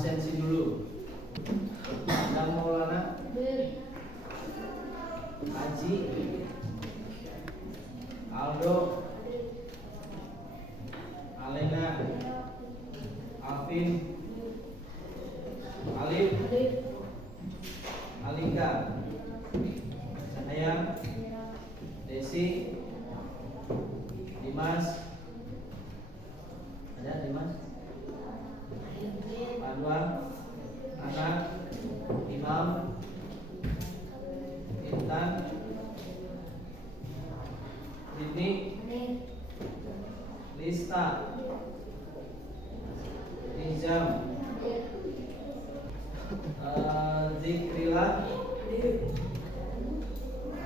absensi dulu. Yang Maulana Haji Aldo Alena Alvin Alif Alika Sayang Desi Dimas ada Dimas Anwar Anak Imam Intan Dini Lista Nizam Zikrila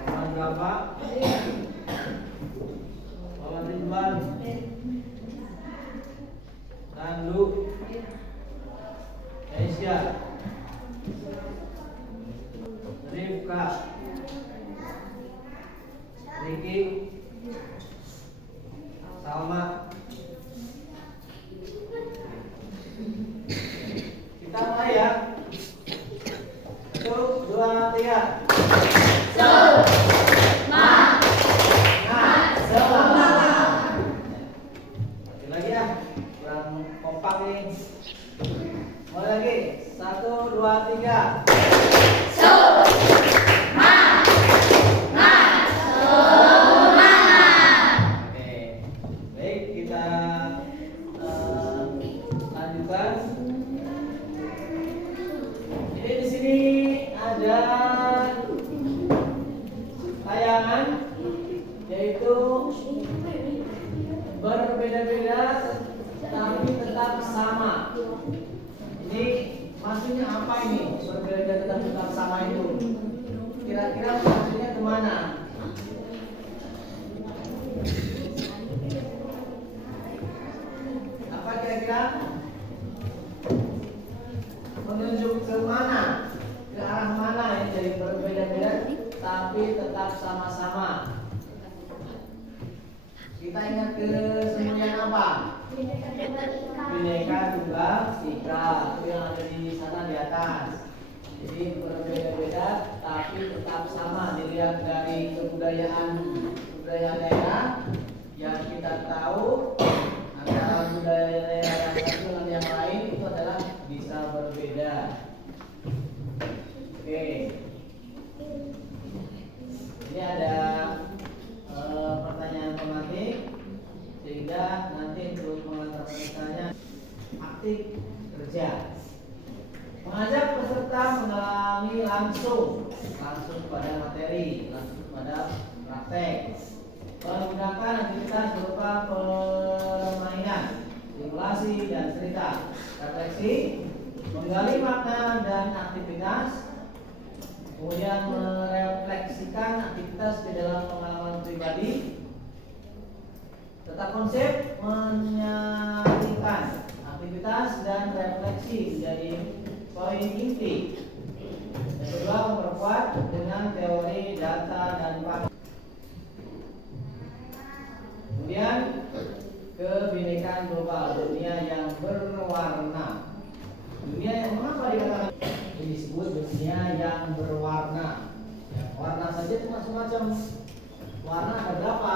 Muhammad Rafa Muhammad Ridwan Nandu Aisyah Rifka Riki Salma. Kita mulai ya. 1, 2, 3. Semangat. Oke lagi ya. Kurang kompak nih. Mulai lagi. 1, 2, 3. Berbeda-beda tapi tetap sama. Ini maksudnya apa ini? Berbeda tetap sama itu. Kira-kira maksudnya kemana? Apa kira-kira? Menunjuk ke mana? Ke arah mana yang jadi berbeda-beda tapi tetap sama-sama? Kita ingat ke semuanya apa? Bhinneka Tunggal Ika, itu yang ada di sana di atas. Jadi berbeda-beda tapi tetap sama. Dilihat dari kebudayaan daerah yang kita tahu antara budaya daerah yang satu dengan yang lain itu adalah bisa berbeda. Oke. Ini ada pertanyaan tematik sehingga nanti untuk mengantarkannya aktif kerja. Mengajak peserta mengalami langsung pada materi, langsung pada praktek. Menggunakan aktivitas berupa permainan, simulasi dan cerita. Refleksi, menggali makna dan aktivitas. Kemudian merefleksikan aktivitas ke dalam pengalaman pribadi. Tetap konsep menyajikan aktivitas dan refleksi menjadi poin inti. Yang kedua, memperkuat dengan teori, data dan fakta. Kemudian kebinekaan global, dunia yang berwarna. Dunia yang mengapa dikatakan ini disebut dunia yang berwarna? Warna saja itu macam-macam. Warna ada berapa?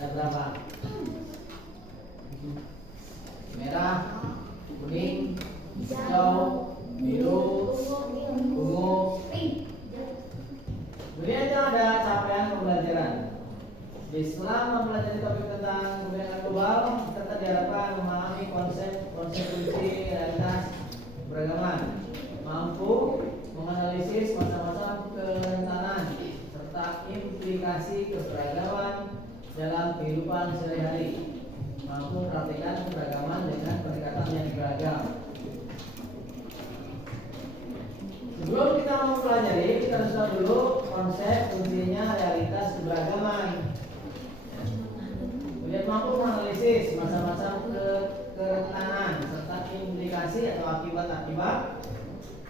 Ada berapa? Merah, kuning, hijau, biru, ungu. Kemudian itu ada capaian pembelajaran. Setelah mempelajari topik tentang kebinekaan global, kita diharapkan memahami konsep kunci realitas keberagaman, mampu menganalisis macam-macam kerentanan serta implikasi keberagaman dalam kehidupan sehari-hari, mampu mempraktikkan keberagaman dengan pendekatan yang beragam. Sebelum kita mempelajari, kita harus tahu dulu konsep kuncinya realitas keberagaman. Kemudian mampu menganalisis macam-macam kerentanan serta implikasi atau akibat-akibat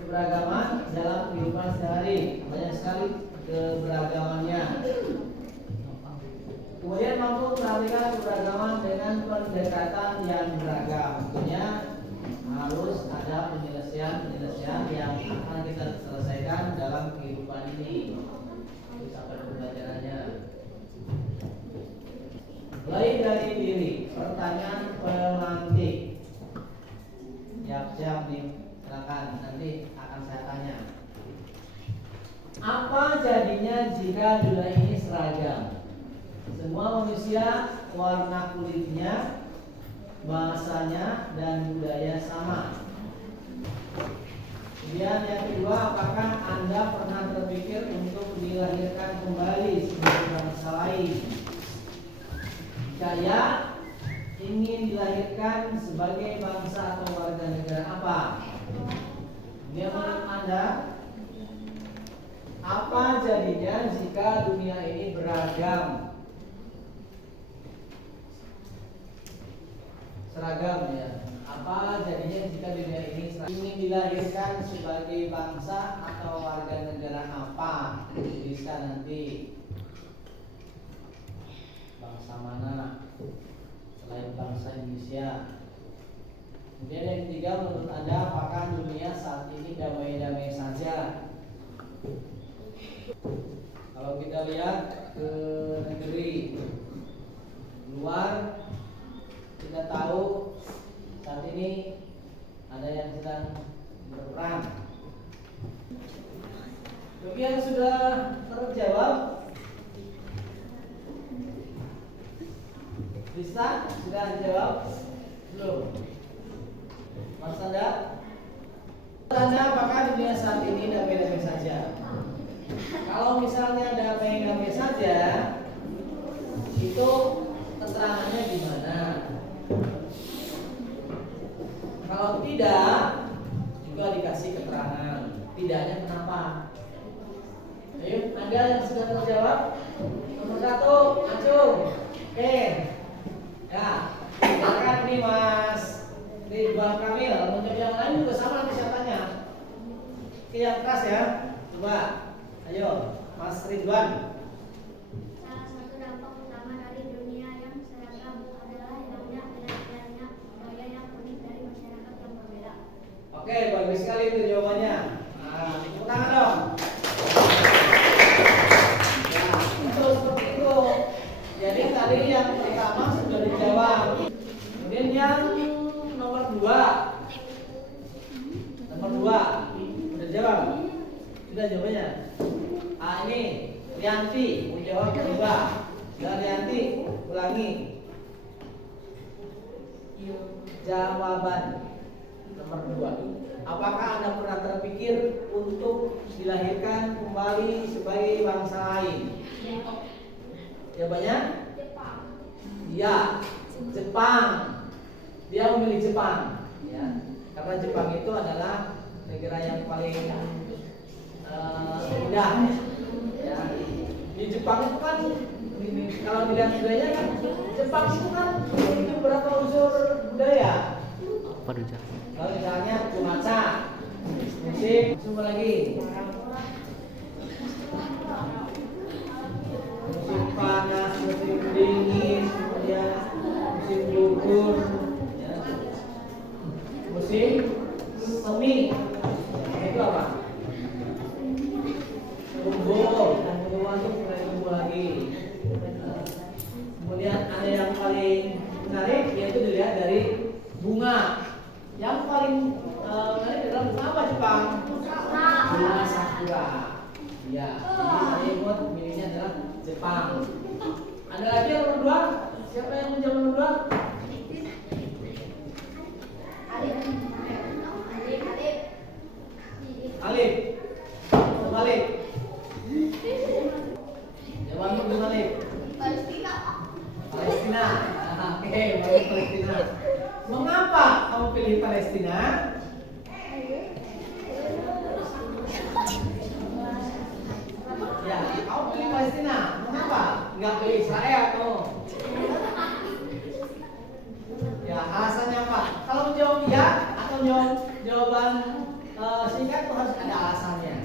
keberagaman dalam kehidupan sehari. Banyak sekali keberagamannya. Kemudian mampu memperhatikan keberagaman dengan pendekatan yang beragam. Tentunya harus ada penyelesaian yang akan kita selesaikan dalam kehidupan ini sampai pembelajarannya. Mulai dari diri, pertanyaan pemantik. Siap-siap nih, silakan nanti akan saya tanya. Apa jadinya jika dunia ini seragam? Semua manusia warna kulitnya, bahasanya dan budaya sama. Kemudian yang kedua, apakah Anda pernah terpikir untuk dilahirkan kembali sebagai bangsa lain? Jika ya, ingin dilahirkan sebagai bangsa atau warga negara apa? Dia menurut Anda, apa jadinya jika dunia ini beragam? Seragam ya. Apa jadinya jika dunia ini seragam? Ingin dilahirkan sebagai bangsa atau warga negara apa? Bisa nanti bangsa mana selain bangsa Indonesia. Kemudian yang ketiga, menurut Anda apakah dunia saat ini damai-damai saja? Kalau kita lihat ke negeri luar, kita tahu saat ini ada yang sedang berperang. Bagi yang sudah terjawab, bisa sudah dijawab belum? Mas Anda? Anda apakah dunia saat ini damai-damai saja? Kalau misalnya damai-damai saja, itu keterangannya di mana? Kalau tidak, juga dikasih keterangan. Tidaknya kenapa? Ayo, Anda yang sudah terjawab. Nomor 1, Acung. Oke. Ya, silakan nih Mas Ridwan Kamil. Untuk yang lain juga sama nanti saya tanya. Oke, yang keras ya. Coba. Ayo, Mas Ridwan. Salah satu dampak utama dari dunia yang seragam adalah hilangnya banyak budaya yang unik dari masyarakat yang berbeda. Oke, bagus sekali itu jawabannya. Nah, tepuk tangan dong. Ya, betul seperti itu. Jadi tadi yang pertama sudah dijawab. Kemudian yang nomor 2. Nomor 2 udah jawab. Sudah jawabannya. Ah, ini Rianti menjawab kedua. Dan Rianti ulangi. Jawaban nomor 2. Apakah Anda pernah terpikir untuk dilahirkan kembali sebagai bangsa lain? Jawabannya? Jepang. Iya, Jepang. Dia memilih Jepang, ya. Karena Jepang itu adalah negara yang paling indah, ya. Di Jepang itu kan, kalau dilihat budayanya kan, Jepang itu kan memiliki beberapa unsur budaya. Apa Ruja? Kalau misalnya cuaca, musik, coba lagi. Musim panas, musim dingin, kemudian musim gugur, ya. Musim semi. Itu apa? Tumbuh, dan tumbuhan itu mulai tumbuh lagi. Kemudian ada yang paling menarik, yaitu dilihat dari bunga. Yang paling menarik adalah bunga apa Jepang? Bunga sakura. Ya, jadi saya ingat miliknya adalah Jepang. Ada lagi yang nomor 2? Siapa yang menjawab nomor 2? Alif. Coba Alif. Jawabanmu gimana Alif? Palestina. Palestina. Oke, bagus Palestina. Mengapa kamu pilih Palestina? Ya, kamu pilih Palestina. Mengapa? Enggak pilih Israel kamu? Ya, alasannya apa? Kalau menjawab iya atau jawaban singkat itu harus ada alasannya.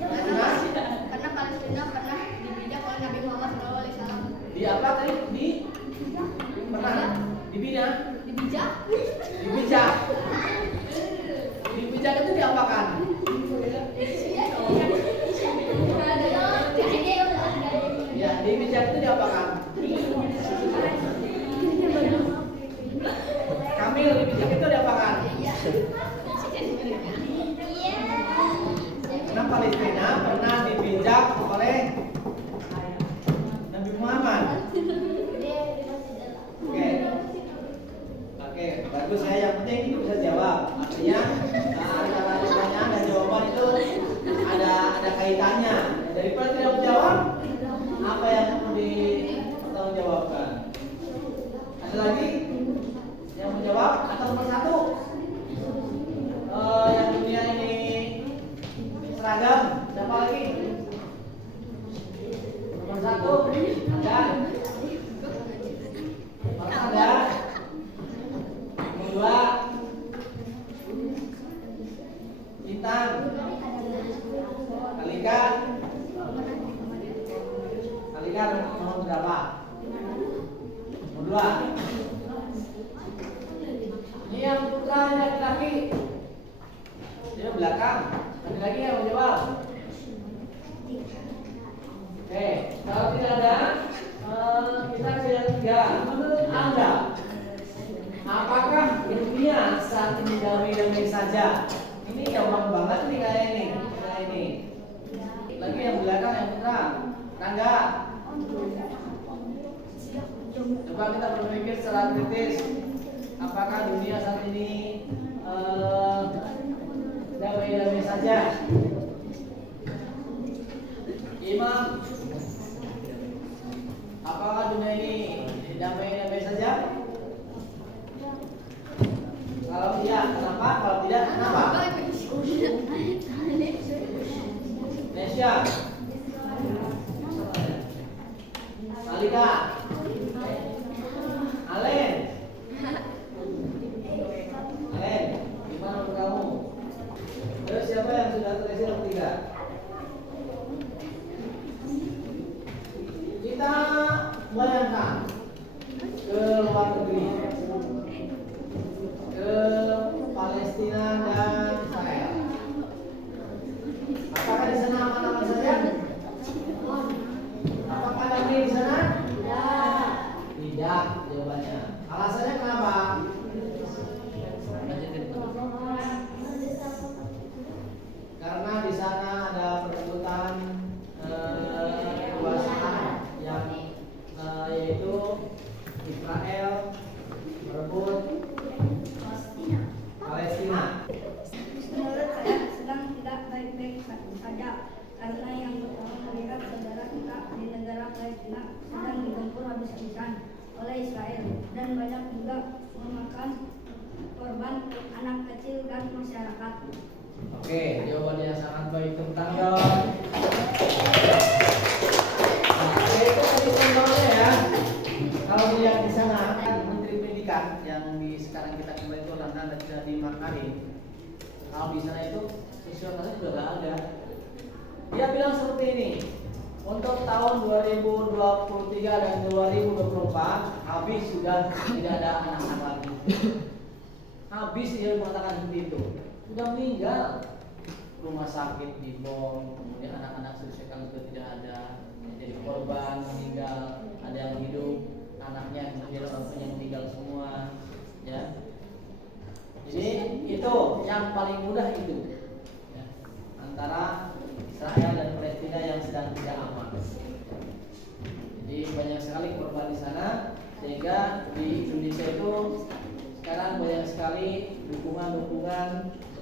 Karena Palestina pernah dibijak oleh Nabi Muhammad SAW. Di apa tadi? Di pernah dibina? Dibijak. Dibijak. Dibijak itu diapakan? Ya, dibijak itu diapakan? Kamil, dibijak itu diapakan? Karena Palestina pernah dibijak oleh Nabi Muhammad. Oke. Oke, bagus ya. Yang penting itu bisa jawab. Artinya antara pertanyaan dan jawaban itu ada kaitannya. Daripada tidak menjawab, apa yang perlu dipertanggungjawabkan? Ada lagi yang menjawab atau nomor satu? Yang dunia ini seragam. Siapa lagi? Nomor satu ada. Nomor ada. Nomor dua Bintang. Alika. Alika nomor berapa? Nomor dua. Ini yang putra laki-laki. Dia belakang. Laki-laki yang menjawab. Oke, kalau tidak ada, kita ke yang ketiga. Menurut Anda, apakah dunia saat ini damai-damai saja? Ini gampang banget nih kayak ini. Kayak ini. Lagi yang belakang yang putra. Rangga. Coba kita berpikir secara kritis. Apakah dunia saat ini damai-damai saja? Imam, apakah dunia ini damai-damai saja? Kalau tidak, kenapa? Kalau tidak, kenapa? Nesya, Alika, Alen, gimana menurut kamu? Terus siapa yang sudah terisi nomor 3? Kita bayangkan ke luar negeri, ke Palestina dan Israel. Apakah di sana aman-aman saja? Apakah damai di sana? Tidak, jawabannya. Alasannya kenapa? Karena di sana ada perebutan kekuasaan yang yaitu Israel merebut Palestina. Menurut saya sedang tidak baik-baik saja karena yang pertama melihat saudara kita di negara Palestina sedang digempur habis-habisan oleh Israel dan banyak juga memakan korban anak kecil dan masyarakat. Oke, jawabannya sangat baik, tepuk tangan. Oke, itu tadi contohnya ya. Kalau dilihat di sana, Menteri Pendidikan yang sekarang kita kembali itu Lana dan Nadiem Makarim. Kalau di sana itu sosialisasi juga nggak ada. Dia bilang seperti ini. Untuk tahun 2023 dan 2024 habis sudah tidak ada anak-anak lagi. Habis dia mengatakan seperti itu. Sudah meninggal, rumah sakit dibom, kemudian anak-anak sosial juga tidak ada, jadi korban meninggal, ada yang hidup, anaknya kemudian orang tuanya meninggal semua, ya. Jadi itu yang paling mudah itu, ya, antara Israel dan Palestina yang sedang tidak aman. Jadi banyak sekali korban di sana, sehingga di Indonesia itu sekarang banyak sekali dukungan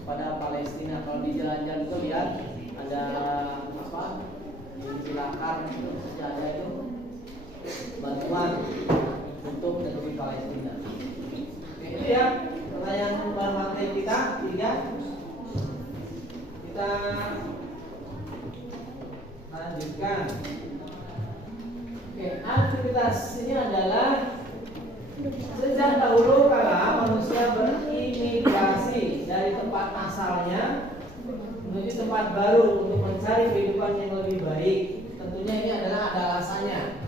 pada Palestina. Kalau di jalan-jalan itu lihat ada apa di Cilakar itu ada itu bantuan untuk negeri Palestina. Itu ya pertanyaan materi kita 3. Kita lanjutkan. Oke, aktivitas ini adalah sejak dahulu kala manusia berimigrasi dari tempat asalnya menuju tempat baru untuk mencari kehidupan yang lebih baik. Tentunya ini adalah ada alasannya.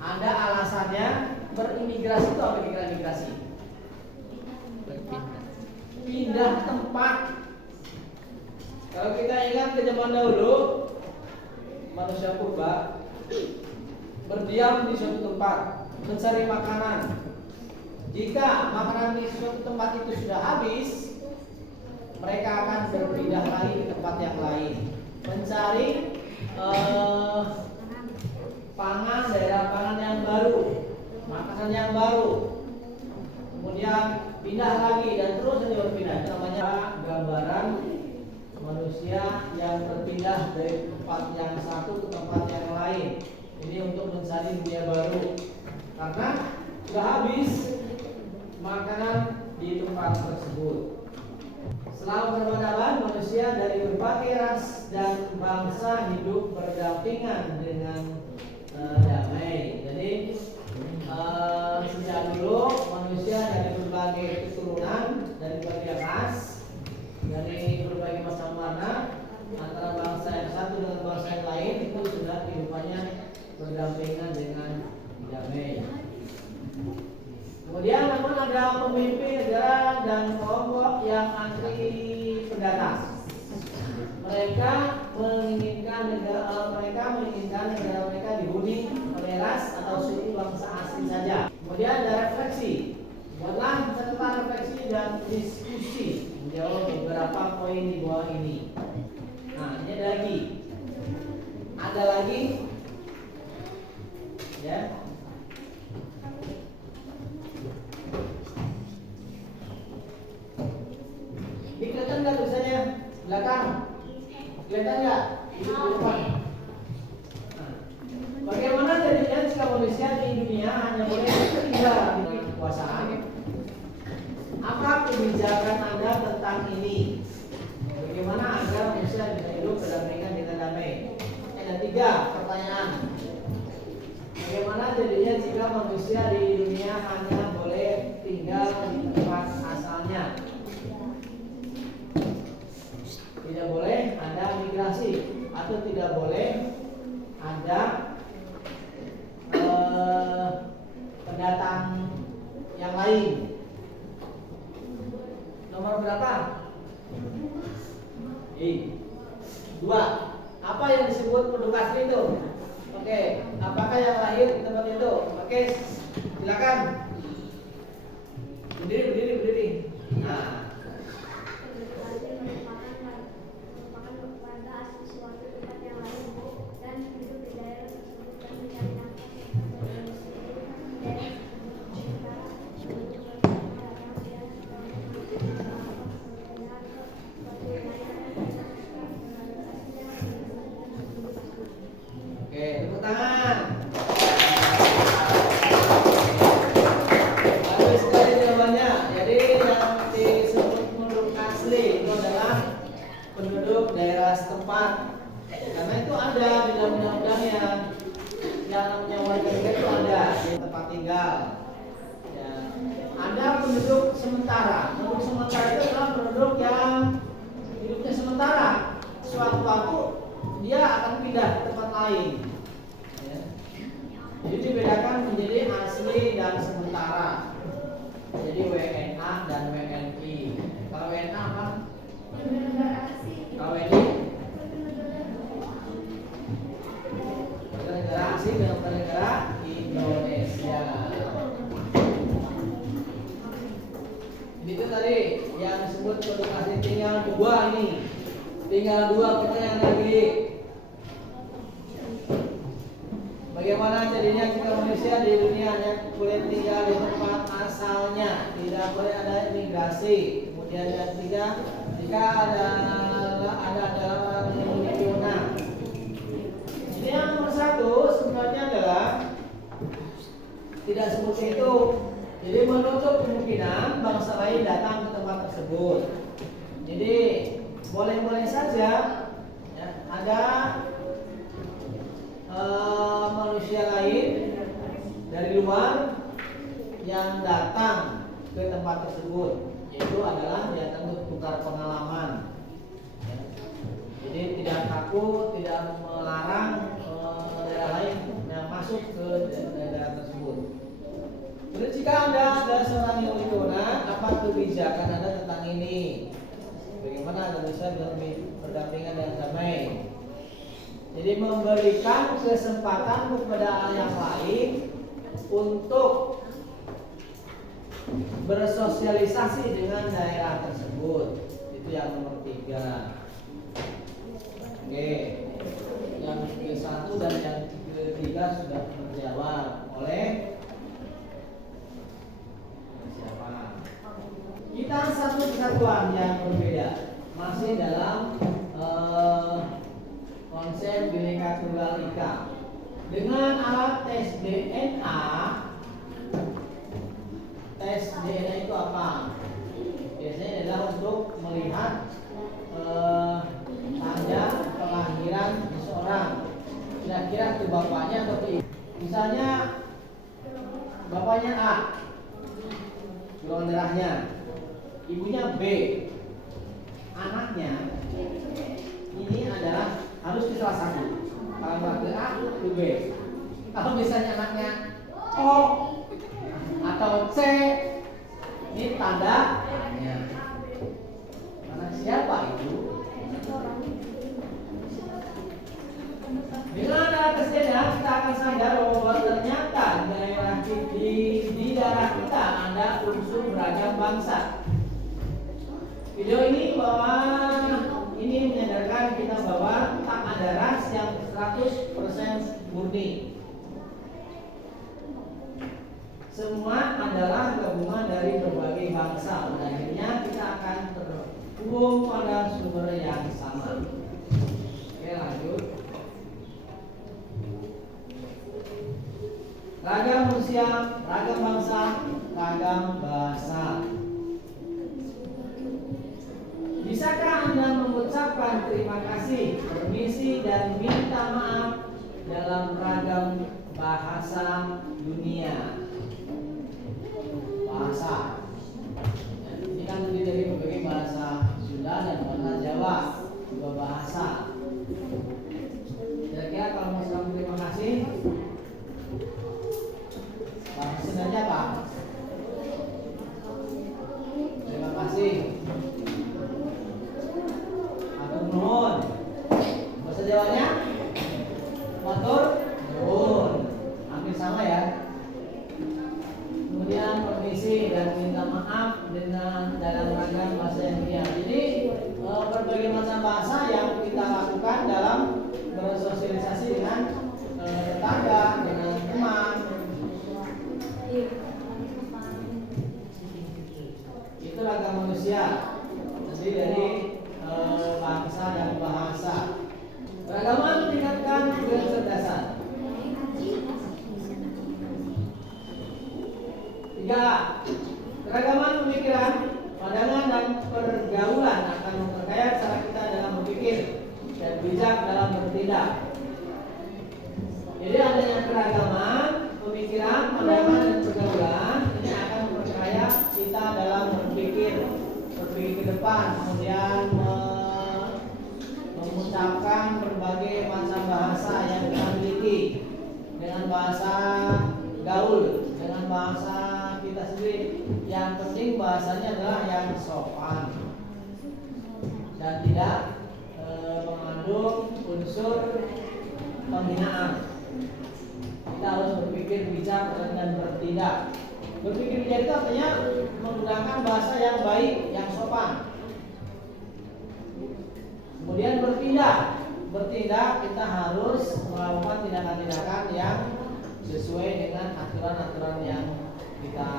Ada alasannya berimigrasi itu apa kira-kira migrasi? pindah tempat. Kalau kita ingat ke zaman dahulu, manusia purba berdiam di suatu tempat mencari makanan. Jika makanan di suatu tempat itu sudah habis, mereka akan berpindah lagi ke tempat yang lain, mencari daerah pangan yang baru, makanan yang baru. Kemudian pindah lagi dan terus berpindah. Itu namanya gambaran manusia yang berpindah dari tempat yang satu ke tempat yang lain. Ini untuk mencari dunia baru, karena sudah habis makanan di tempat tersebut. Selama peradaban, manusia dari berbagai ras dan bangsa hidup berdampingan dengan damai. Jadi sejak dulu manusia dari berbagai keturunan, dari berbagai ras, dari berbagai macam warna, antara bangsa yang satu dengan bangsa yang lain, itu sudah kehidupannya berdampingan dengan damai. Kemudian namun ada pemimpin negara dan kelompok yang anti pendatang. Mereka menginginkan negara mereka dihuni oleh ras atau suku bangsa asing saja. Kemudian ada refleksi. Buatlah catatan refleksi dan diskusi menjawab beberapa poin di bawah ini. Nah, ini ada lagi, ya. Ini kelihatan nggak tulisannya belakang? Kelihatan nggak? Ini depan. Bagaimana jadinya jika manusia di dunia hanya boleh tinggal di kekuasaan? Apa kebijakan Anda tentang ini? Bagaimana agar manusia bisa hidup berdampingan dengan damai? Ada 3 pertanyaan. Bagaimana jadinya jika manusia di dunia hanya boleh tinggal di tempat asalnya? Tidak boleh ada migrasi atau tidak boleh ada pendatang yang lain. Nomor berapa? 2. Apa yang disebut penduduk asli itu? Oke, apakah yang lahir di tempat itu? Oke, silakan. Berdiri. Nah, tepuk tangan. Bagus sekali jawabannya. Jadi yang disebut penduduk asli itu adalah penduduk daerah setempat. Karena itu ada di dalam undang-undangnya. Yang namanya warga negara itu ada di tempat tinggal. Ya. Ada penduduk sementara. Penduduk sementara itu adalah penduduk yang hidupnya sementara. Suatu waktu dia akan pindah ke tempat lain. Ya. Jadi dibedakan menjadi asli dan sementara. Jadi WNA dan WNI. Kalau WNA apa? Kalau WNI? Negara asing dan negara Indonesia. Ini tuh tadi yang disebut penduduk asli tinggal 2 ini. Tinggal 2 pertanyaan lagi. Bagaimana jadinya jika manusia di dunia hanya boleh tinggal di tempat asalnya, tidak boleh ada migrasi. Kemudian yang 3, jika ada orang yang memiliki wewenang. Ini yang nomor 1 sebenarnya adalah tidak seperti itu. Jadi menutup kemungkinan bangsa lain datang ke tempat tersebut. Jadi boleh-boleh saja ya, ada manusia lain dari luar yang datang ke tempat tersebut. Itu adalah datang untuk tukar pengalaman. Ya. Jadi tidak takut, tidak melarang daerah lain yang masuk ke daerah tersebut. Jadi jika Anda adalah seorang yang memiliki wewenang, apa apa kebijakan Anda tentang ini? Bagaimana Indonesia berdampingan dan damai? Jadi memberikan kesempatan kepada yang lain untuk bersosialisasi dengan daerah tersebut. Itu yang nomor 3. Oke, yang ke-1 dan yang ke-3 sudah terjawab oleh siapa? Kita satu kesatuan yang berbeda, masih dalam konsep Bhinneka Tunggal Ika. Dengan alat tes DNA, itu apa? Biasanya adalah untuk melihat tanda kelahiran seseorang. Kira-kira itu bapaknya atau ibu. Misalnya bapaknya A, golongan darahnya, ibunya B, anaknya ini adalah harus di salah satu. Kalau nggak ke A, ke B. Kalau misalnya anaknya O atau C, ini tanda tanya. Anak siapa itu? Dengan atas DNA kita akan sadar bahwa ternyata di daerah kita ada unsur beragam bangsa. Video ini menyadarkan kita bahwa tak ada ras yang 100% murni. Semua adalah gabungan dari berbagai bangsa. Pada akhirnya kita akan terhubung pada sumber yang sama. Oke, lanjut. Ragam manusia, ragam bangsa, ragam bahasa. Bisakah Anda mengucapkan terima kasih, permisi, dan minta maaf dalam ragam bahasa dunia? Bahasa. Ini kan terdiri dari berbagai bahasa Sunda dan bahasa Jawa, dua bahasa. Kira-kira kalau mau salam terima kasih, bahasa Sundanya apa? Terima kasih. Atur nuhun. Bahasa Jawanya? Matur nuhun. Hampir sama ya. Kemudian permisi dan minta maaf dengan dalam ragam bahasa yang lainnya. Jadi berbagai macam bahasa yang kita lakukan dalam bersosialisasi dengan tetangga, dengan teman. Itu ragam manusia. Jadi dari bangsa dan bahasa. Keragaman meningkatkan kecerdasan. 3. Keragaman pemikiran, pandangan dan pergaulan akan memperkaya cara kita dalam berpikir dan bijak dalam bertindak. Jadi adanya keragaman pemikiran, pandangan dan pergaulan ini akan memperkaya kita dalam berpikir ke depan, kemudian mengucapkan berbagai macam bahasa yang kita miliki, dengan bahasa gaul, dengan bahasa kita sendiri. Yang penting bahasanya adalah yang sopan dan tidak mengandung unsur penghinaan. Kita harus berpikir bijak dan bertindak. Berpikir bijak itu artinya menggunakan bahasa yang baik, yang sopan. Kemudian bertindak kita harus melakukan tindakan-tindakan yang sesuai dengan aturan-aturan yang kita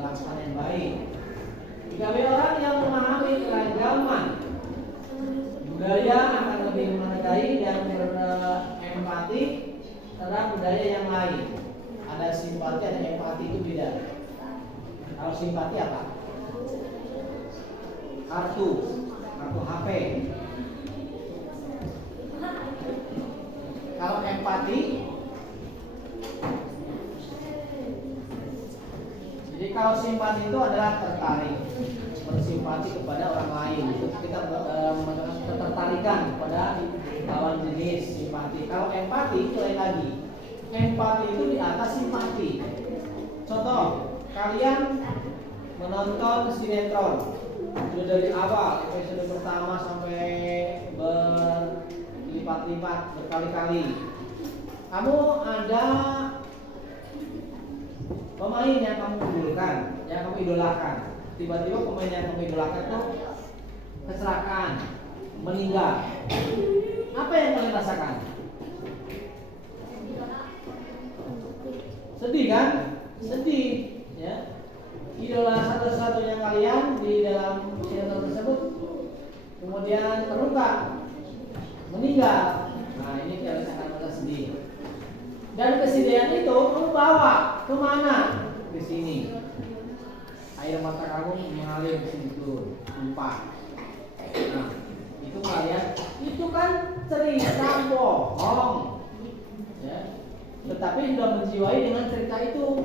lakukan yang baik. 3. Orang yang memahami keragaman budaya akan lebih menghargai dan berempati terhadap budaya yang lain. Ada simpati, ada empati, itu beda. Kalau simpati apa? Kartu HP. Kalau empati, jadi kalau simpati itu adalah tertarik, bersimpati kepada orang lain. Itu kita mengatakan ketertarikan kepada lawan jenis. Simpati. Kalau empati itu lain lagi. Empati itu di atas simpati. Contoh, kalian menonton sinetron. Sudah dari awal episode pertama sampai berlipat-lipat berkali-kali. Kamu ada pemain yang kamu idolakan. Tiba-tiba pemain yang kamu idolakan itu kecelakaan, meninggal. Apa yang kalian rasakan? Sedih kan? Sedih, ya. Idola satu-satunya kalian di dalam sinetron tersebut kemudian terluka, meninggal. Nah, ini kalian akan merasa sedih. Dan kesedihan itu kamu bawa kemana? Ke sini. Air mata kamu mengalir ke situ, tumpah. Nah, itu kalian, itu kan cerita bohong, ya. Tetapi sudah menjiwai dengan cerita itu,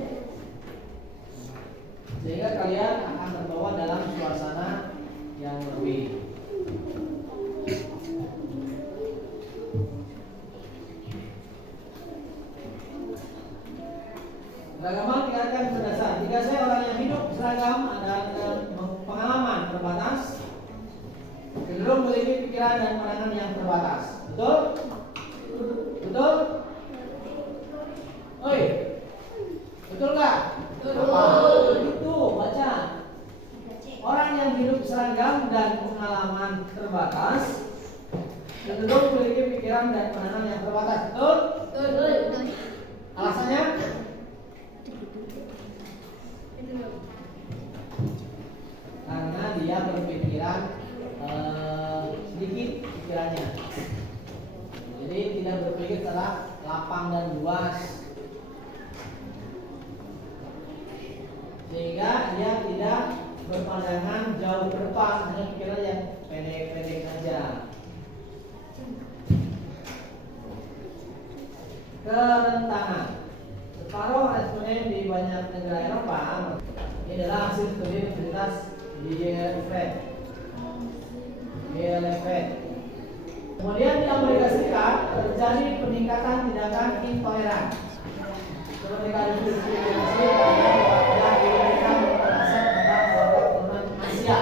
sehingga kalian akan terbawa dalam suasana yang lebih. Seragam tinggalkan kecerdasan. Jika saya orang yang hidup seragam ada pengalaman terbatas, cenderung memiliki pikiran dan pandangan yang terbatas. Betul? Betul? Oi, betul nggak? Betul. Itu baca. Orang yang hidup seragam dan pengalaman terbatas, cenderung memiliki pikiran dan pandangan yang terbatas. Betul? Betul. Alasannya? Karena dia berpikiran sedikit pikirannya, jadi tidak berpikir secara lapang dan luas, sehingga dia tidak berpandangan jauh ke depan, hanya pikiran yang pendek-pendek saja. Kerentanan. Separuh responden di banyak negara Eropa. Ini adalah hasil studi Universitas Bielefeld. Kemudian di Amerika Serikat terjadi peningkatan tindakan intoleran. Ketika diskriminasi pada Amerika berasal tentang keturunan Asia.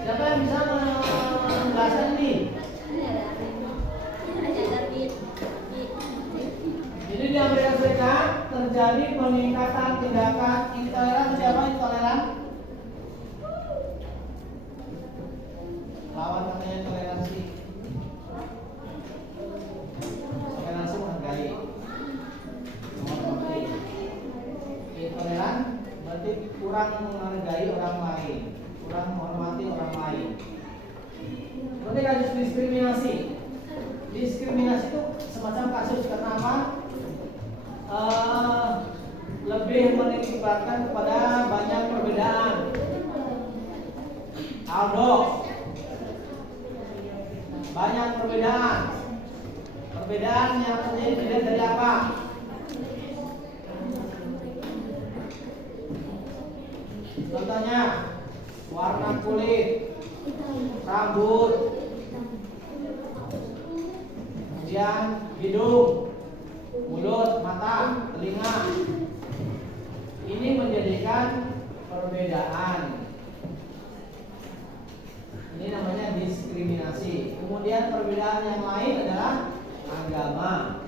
Siapa yang bisa menjelaskan ini? Jadi di Amerika Serikat terjadi peningkatan tindakan intoleran. Siapa intoleran? Lawan katanya toleransi. Toleransi menghargai, menghormati. Intoleran berarti kurang menghargai orang lain, kurang menghormati orang lain. Berarti kasus diskriminasi. Diskriminasi itu semacam kasus karena apa? Lebih menitikberatkan kepada banyak perbedaan. Aldo, banyak perbedaan. Perbedaan yang terjadi dilihat dari apa? Contohnya warna kulit, rambut, kemudian hidung, mulut, mata, telinga. Ini menjadikan perbedaan. Ini namanya diskriminasi. Kemudian perbedaan yang lain adalah agama.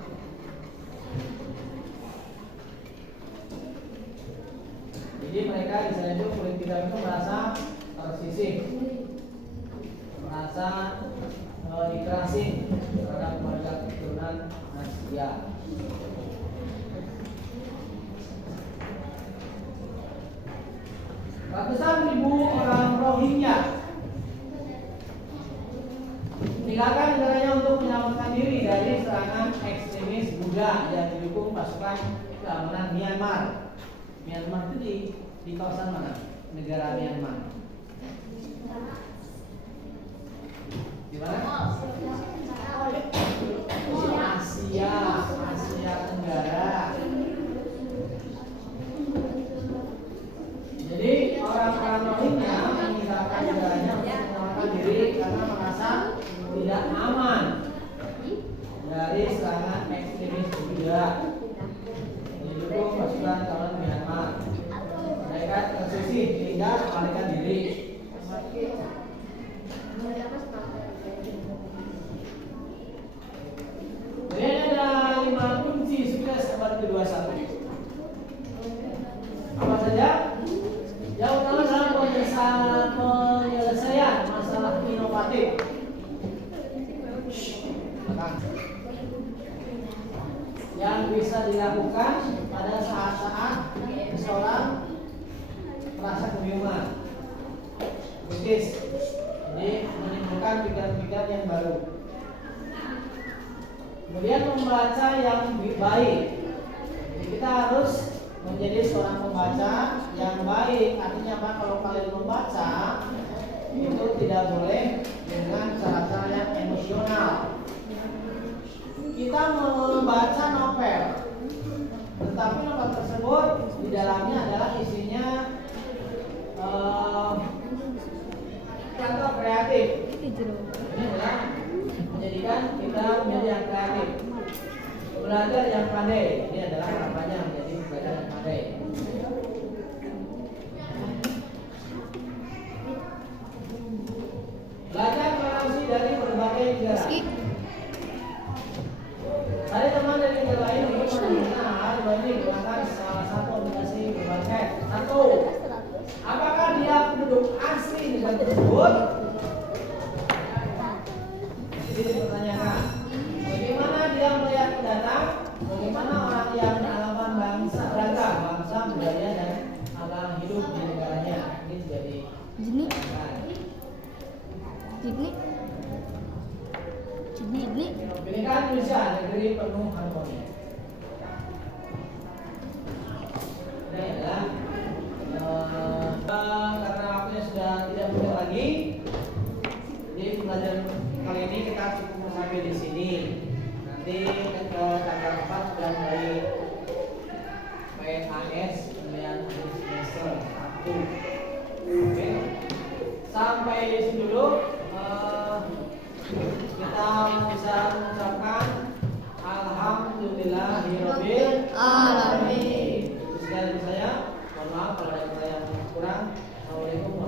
Jadi mereka di sana itu kulit hitam itu merasa tersisih, merasa dikerasin terhadap warga keturunan Asia. Ratusan ribu orang Rohingya meninggalkan negaranya untuk menyelamatkan diri dari serangan ekstremis Buddha yang didukung pasukan keamanan Myanmar. Myanmar itu di kawasan mana? Negara Myanmar. Di mana? Di Asia Tenggara. Jadi orang-orang Rohingya meninggalkan negaranya untuk menyelamatkan diri karena merasa tidak aman dari serangan ekstremis Buddha yang didukung pasukan keamanan Myanmar. Pada tidak melarikan diri. Kemudian ada 5 kunci sukses abad ke-21. Apa saja? Yang utama adalah penyelesaian masalah inovatif. Yang bisa dilakukan pada saat-saat seseorang merasa kebingungan, jadi menimbulkan pikiran-pikiran yang baru. Kemudian membaca yang baik. Jadi kita harus menjadi seorang pembaca yang baik. Artinya apa? Kalau kalian membaca itu tidak boleh dengan cara-cara yang emosional. Kita membaca novel, tetapi novel tersebut di dalamnya adalah isinya contoh kreatif. Ini adalah menjadikan kita menjadi yang kreatif, belajar yang pandai. Ini adalah harapannya menjadi belajar yang pandai. Belajar relasi dari berbagai negara. Tadi teman dari negara lain untuk mendengar bahwa ini merupakan salah satu aplikasi berbagai. Satu, apakah dia penduduk asli negara tersebut? Jadi dipertanyakan, bagaimana dia melihat pendatang? Bagaimana orang yang beragama bangsa beragam, bangsa, budaya dan agama hidup di negaranya? Ini jadi Pendidikan Indonesia negeri penuh harmoni. Ini adalah karena waktunya sudah tidak banyak lagi, jadi pembelajaran kali ini kita cukup sampai di sini. Nanti ke tanggal 4 sudah mulai PAS pemilihan semester 1. Oke, sampai di sini dulu. Kita bisa mengucapkan alhamdulillahirabbil alamin. Itu sekali dari saya. Mohon maaf kalau ada yang kurang. Assalamualaikum.